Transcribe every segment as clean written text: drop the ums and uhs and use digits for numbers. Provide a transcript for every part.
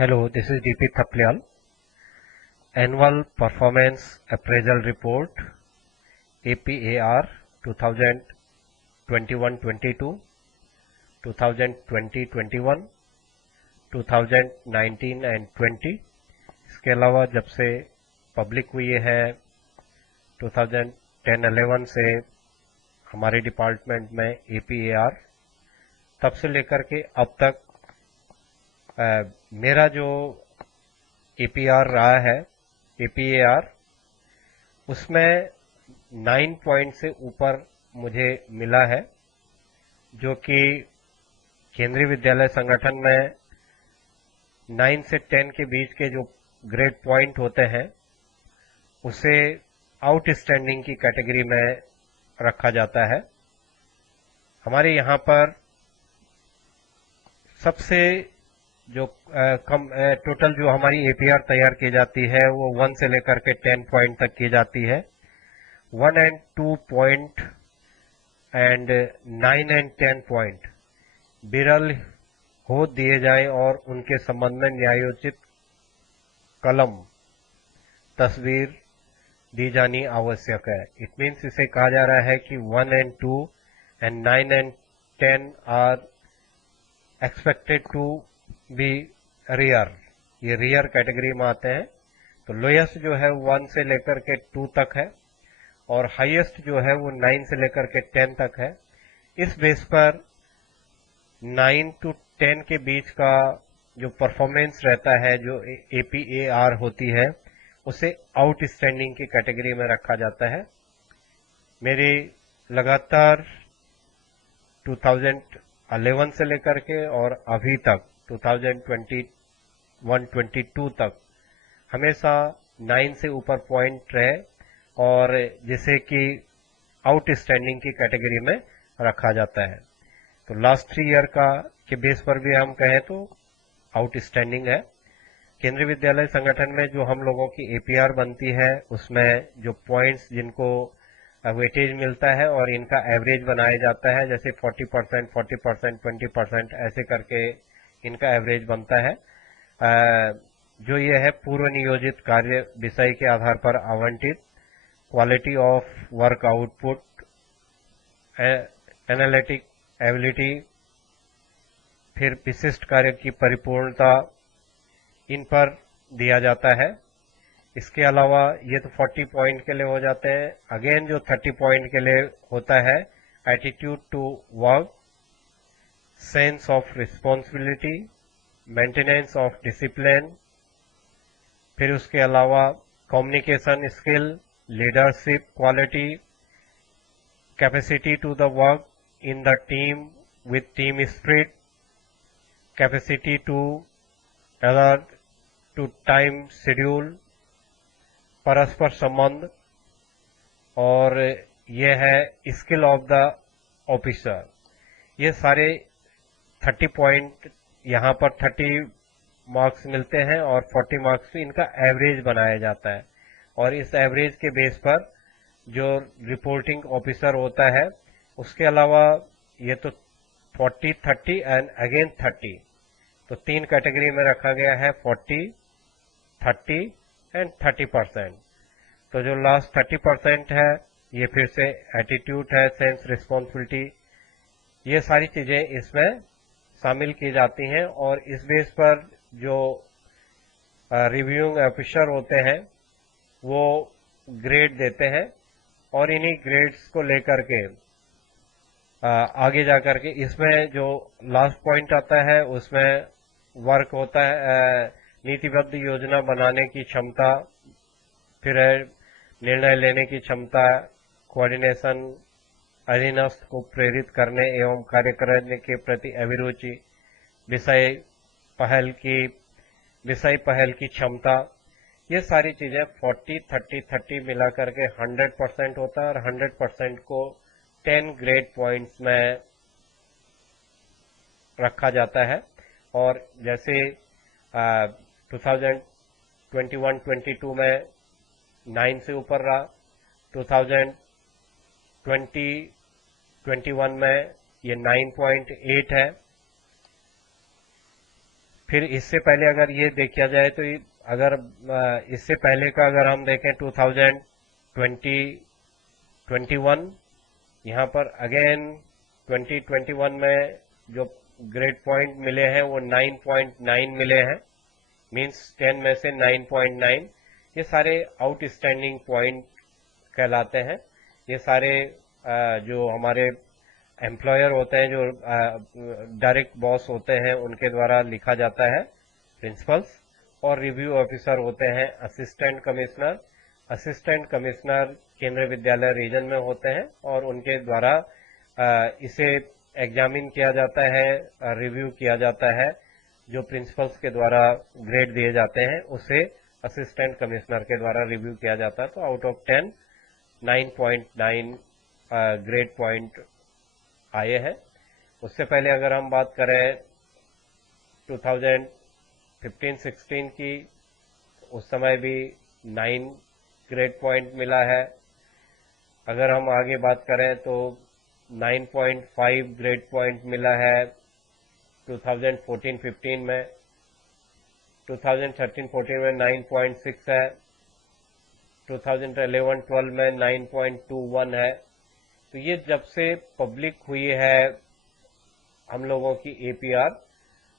Hello, this is DP Thaplyal. Annual Performance Appraisal Report APAR 2021-22, 2020-21, 2019 and 20। इसके अलावा जब से पब्लिक हुई है 2010-11 से हमारे डिपार्टमेंट में APAR, तब से लेकर के अब तक मेरा जो APR रहा है APAR, उसमें 9 पॉइंट से ऊपर मुझे मिला है, जो कि केंद्रीय विद्यालय संगठन में 9 से 10 के बीच के जो ग्रेड पॉइंट होते हैं उसे आउटस्टैंडिंग की कैटेगरी में रखा जाता है। हमारे यहाँ पर सबसे जो टोटल जो हमारी APR तैयार की जाती है वो 1 से लेकर के 10 पॉइंट तक की जाती है। 1 and 2 point and 9 and 10 point विरल हो दिए जाएं और उनके संबंध में न्यायोचित कलम तस्वीर दी जानी आवश्यक है। इट मीन्स इसे कहा जा रहा है कि 1 and 2 and 9 and 10 are expected to be rare, ये रियर कैटेगरी में आते हैं। तो लोएस्ट जो है 1 से लेकर के 2 तक है और हाईएस्ट जो है वो 9 से लेकर के 10 तक है। इस बेस पर 9 to 10 के बीच का जो परफॉर्मेंस रहता है, जो APAR होती है, उसे आउटस्टैंडिंग की कैटेगरी में रखा जाता है। मेरी लगातार 2011 से लेकर के और अभी तक 2021-22 तक हमेशा 9 से ऊपर पॉइंट रहे और जिसे कि आउटस्टैंडिंग की कैटेगरी में रखा जाता है। तो लास्ट 3 ईयर का के बेस पर भी हम कहें तो आउटस्टैंडिंग है। केंद्रीय विद्यालय संगठन में जो हम लोगों की APR बनती है उसमें जो पॉइंट्स जिनको वेटेज मिलता है और इनका एवरेज बनाया जाता है, जैसे 40%, 40%, 20% ऐसे करके इनका एवरेज बनता है। जो ये है पूर्व नियोजित कार्य विषय के आधार पर आवंटित, quality of work output, analytic ability, फिर विशिष्ट कार्य की परिपूर्णता, इन पर दिया जाता है। इसके अलावा ये तो 40 पॉइंट के लिए हो जाते हैं। अगेन जो 30 पॉइंट के लिए होता है, attitude to work, sense of responsibility, maintenance of discipline, फिर उसके अलावा communication skill, leadership quality, capacity to the work in the team with team spirit, capacity to alert to time schedule, परस्पर संबंध, और यह है स्किल ऑफ द ऑफिसर। ये सारे 30 पॉइंट यहाँ पर 30 मार्क्स मिलते हैं और 40 मार्क्स इनका एवरेज बनाया जाता है। और इस एवरेज के बेस पर जो रिपोर्टिंग ऑफिसर होता है, उसके अलावा ये तो 40, 30 एंड अगेन 30, तो 3 कैटेगरी में रखा गया है, 40, 30 एंड 30%। तो जो लास्ट 30% है ये फिर से एटीट्यूड है, सेंस रिस्पॉन्सिबिलिटी, ये सारी चीजें इसमें शामिल की जाती हैं। और इस बेस पर जो रिव्यूइंग ऑफिसर होते हैं वो ग्रेड देते हैं और इन्हीं ग्रेड्स को लेकर के आगे जाकर के इसमें जो लास्ट पॉइंट आता है उसमें वर्क होता है, नीतिबद्ध योजना बनाने की क्षमता, फिर है निर्णय लेने की क्षमता, कोऑर्डिनेशन, अधीनस्थ को प्रेरित करने एवं कार्य करने के प्रति अभिरुचि, विषय पहल की क्षमता, ये सारी चीजें 40, 30, 30 मिलाकर के 100% होता है और 100% को 10 ग्रेड पॉइंट्स में रखा जाता है। और जैसे 2021-22 में 9 से ऊपर रहा, 2020-21 में ये 9.8 है, फिर इससे पहले अगर ये देखा जाए तो अगर इससे पहले का अगर हम देखें 2021, यहाँ पर अगेन 2021 में जो ग्रेड पॉइंट मिले हैं वो 9.9 मिले हैं, मींस 10 में से 9.9। ये सारे आउटस्टैंडिंग पॉइंट कहलाते हैं। ये सारे जो हमारे एम्प्लॉयर होते हैं, जो डायरेक्ट बॉस होते हैं, उनके द्वारा लिखा जाता है प्रिंसिपल्स। और रिव्यू ऑफिसर होते हैं असिस्टेंट कमिश्नर। असिस्टेंट कमिश्नर केंद्रीय विद्यालय रीजन में होते हैं और उनके द्वारा इसे एग्जामिन किया जाता है, रिव्यू किया जाता है। जो प्रिंसिपल्स के द्वारा ग्रेड दिए जाते हैं उसे असिस्टेंट कमिश्नर के द्वारा रिव्यू किया जाता है। तो आउट ऑफ 10 9.9 ग्रेड पॉइंट आए हैं। उससे पहले अगर हम बात करें 2015-16 की, उस समय भी 9 ग्रेड पॉइंट मिला है। अगर हम आगे बात करें तो 9.5 ग्रेड पॉइंट मिला है 2014-15 में। 2013-14 में 9.6 है। 2011-12 में 9.21 है। तो ये जब से पब्लिक हुई है हम लोगों की एपीआर,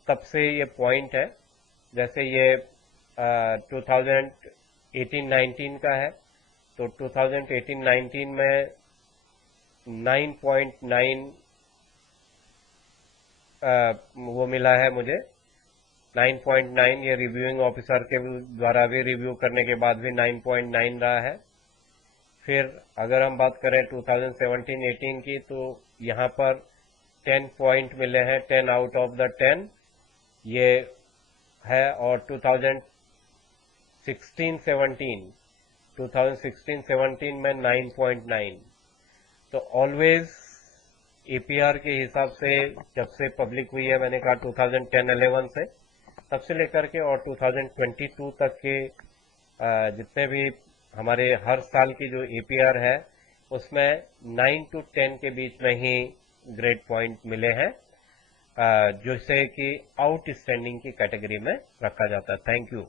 तब से ये पॉइंट है। जैसे ये 2018-19 का है, तो 2018-19 में 9.9 वो मिला है मुझे, 9.9। ये रिव्यूइंग ऑफिसर के द्वारा भी रिव्यू करने के बाद भी 9.9 रहा है। फिर अगर हम बात करें 2017-18 की, तो यहाँ पर 10 पॉइंट मिले हैं, 10 आउट ऑफ द 10 ये है। और 2016-17 में 9.9। तो ऑलवेज एपीआर के हिसाब से जब से पब्लिक हुई है, मैंने कहा 2010-11 से, तब से लेकर के और 2022 तक के जितने भी हमारे हर साल की जो एपीआर है उसमें 9 to 10 के बीच में ही ग्रेड पॉइंट मिले हैं, जिसे कि आउटस्टैंडिंग की कैटेगरी में रखा जाता है। Thank you.